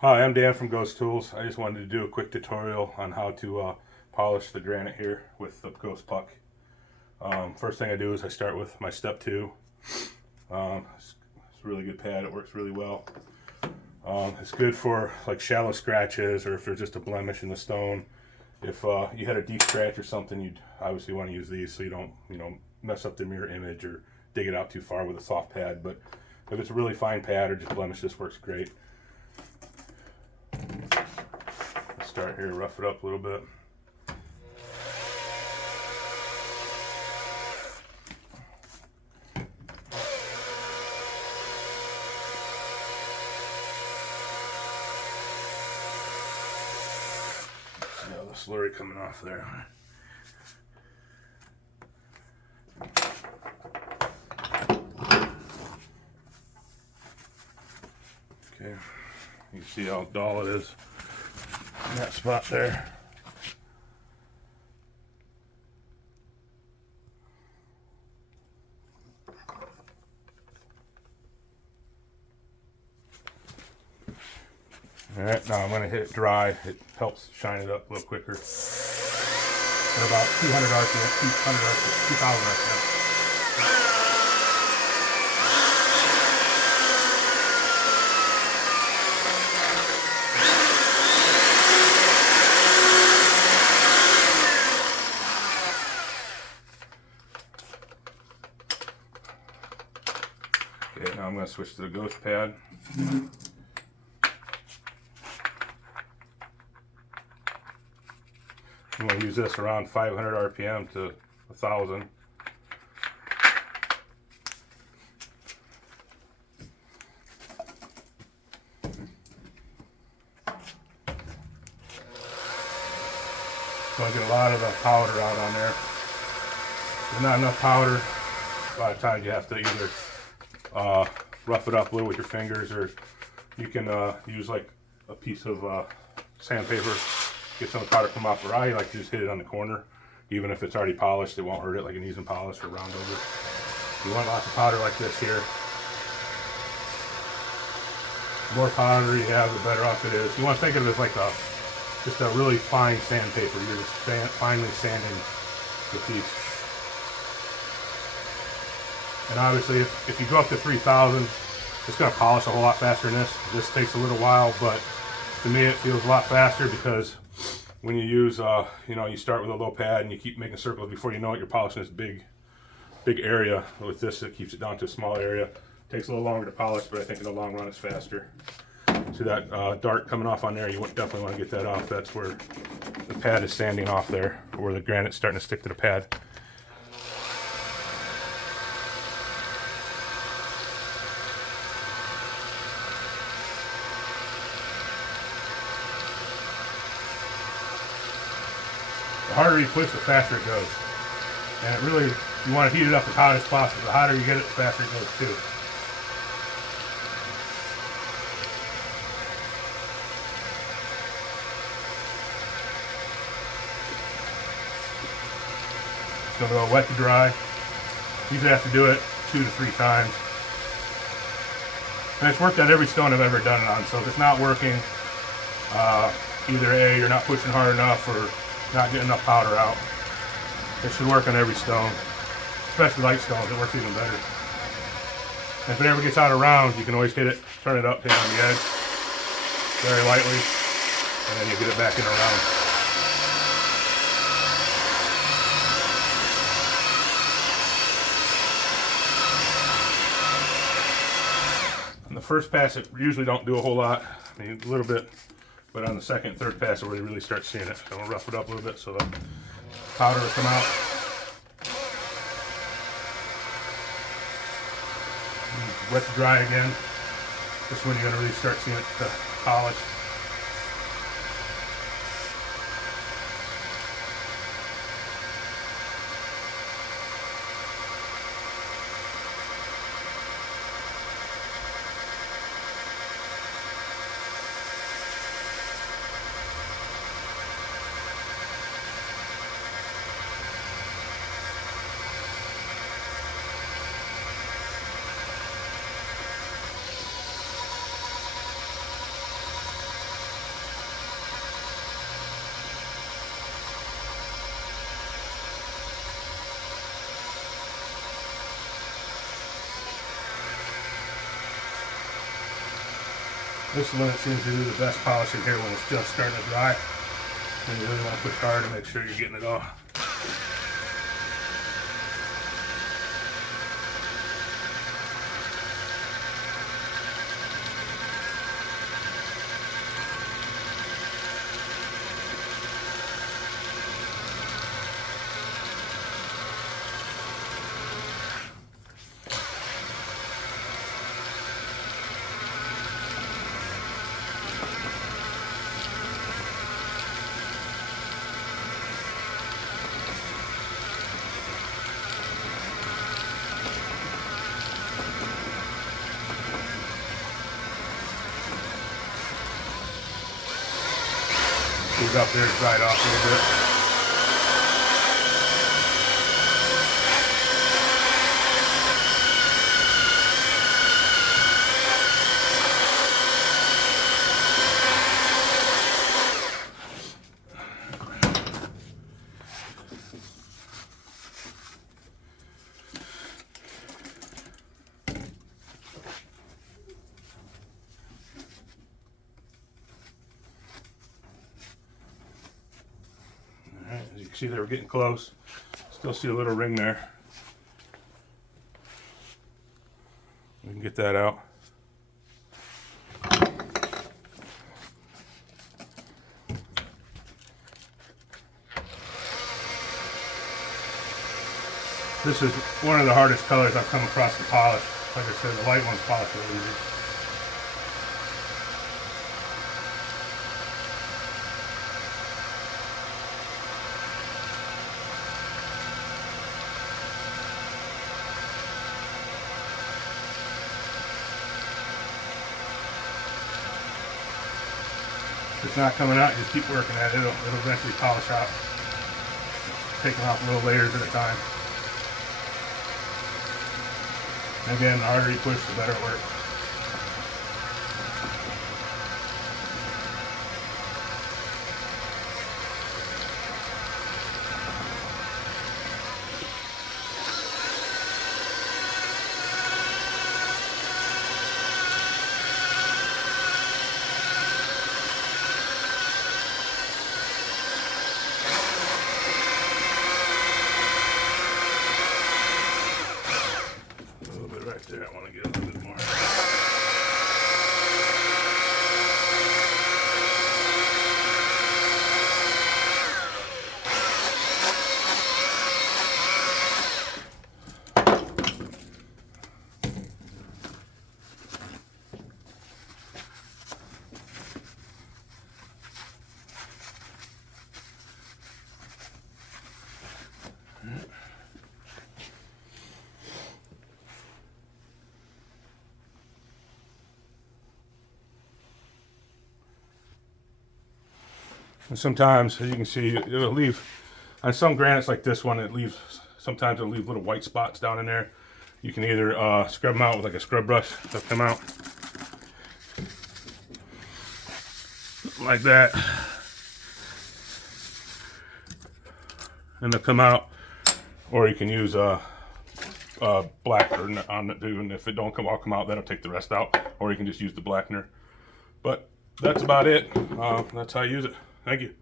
Hi, I'm Dan from Ghost Tools. I just wanted to do a quick tutorial on how to polish the granite here with the Ghost Puck. First thing I do is I start with my step 2. It's a really good pad. It works really well. It's good for like shallow scratches or if there's just a blemish in the stone. If you had a deep scratch or something, you'd obviously want to use these so you don't, mess up the mirror image or dig it out too far with a soft pad. But if it's a really fine pad or just blemish, this works great. Start here, rough it up a little bit. See all the slurry coming off there. Okay, you see how dull it is in that spot there. Alright, now I'm going to hit it dry. It helps shine it up a little quicker. At about 200 RPM, 200 RPM, 2000 RPM. Okay, now I'm going to switch to the Ghost pad. I'm going to use this around 500 RPM to 1000. So I get a lot of the powder out on there. If there's not enough powder, a lot of times you have to either rough it up a little with your fingers, or you can use like a piece of sandpaper, get some of the powder come off. Or I like to just hit it on the corner. Even if it's already polished, it won't hurt it like an ease and polish or round over. You want lots of powder like this here. The more powder you have, the better off it is. You want to think of it as like just a really fine sandpaper. You're just finely sanding the piece. And obviously, if you go up to 3000, it's going to polish a whole lot faster than this. This takes a little while, but to me it feels a lot faster because when you use, you start with a low pad and you keep making circles. Before you know it, you're polishing this big area. With this, it keeps it down to a small area. It takes a little longer to polish, but I think in the long run it's faster. See that dart coming off on there? You definitely want to get that off. That's where the pad is sanding off there, where the granite's starting to stick to the pad. The harder you push, the faster it goes. And it really, you want to heat it up as hot as possible. The hotter you get it, the faster it goes too. It's going to go wet to dry. Usually have to do it 2 to 3 times. And it's worked on every stone I've ever done it on. So if it's not working, either A, you're not pushing hard enough, or not getting enough powder out. It should work on every stone, especially light stones. It works even better. And if it ever gets out of rounds, you can always hit it, turn it up, hit it on the edge very lightly, and then you get it back in a round. On the first pass, it usually don't do a whole lot. I mean, a little bit. But on the second and third pass, where you really start seeing it. So I'm gonna rough it up a little bit so the powder will come out. Wet to dry again. This is when you're gonna really start seeing it polish. This lint seems to do the best polishing here when it's just starting to dry. And you really want to push hard to make sure you're getting it all. These up there dried off a little bit. As you can see, they were getting close. Still see a little ring there. We can get that out. This is one of the hardest colors I've come across to polish. Like I said, the light ones polish really easy. If it's not coming out, just keep working at it. It'll eventually polish out. Taking off little layers at a time. And again, the harder you push, the better it works. There, I want to get a little bit more. And sometimes, as you can see, it'll leave, on some granites like this one, sometimes it'll leave little white spots down in there. You can either scrub them out with like a scrub brush, they'll come out like that, and they'll come out, or you can use blackener on it too, and if it don't come out, that'll take the rest out, or you can just use the blackener. But that's about it. That's how I use it. Thank you.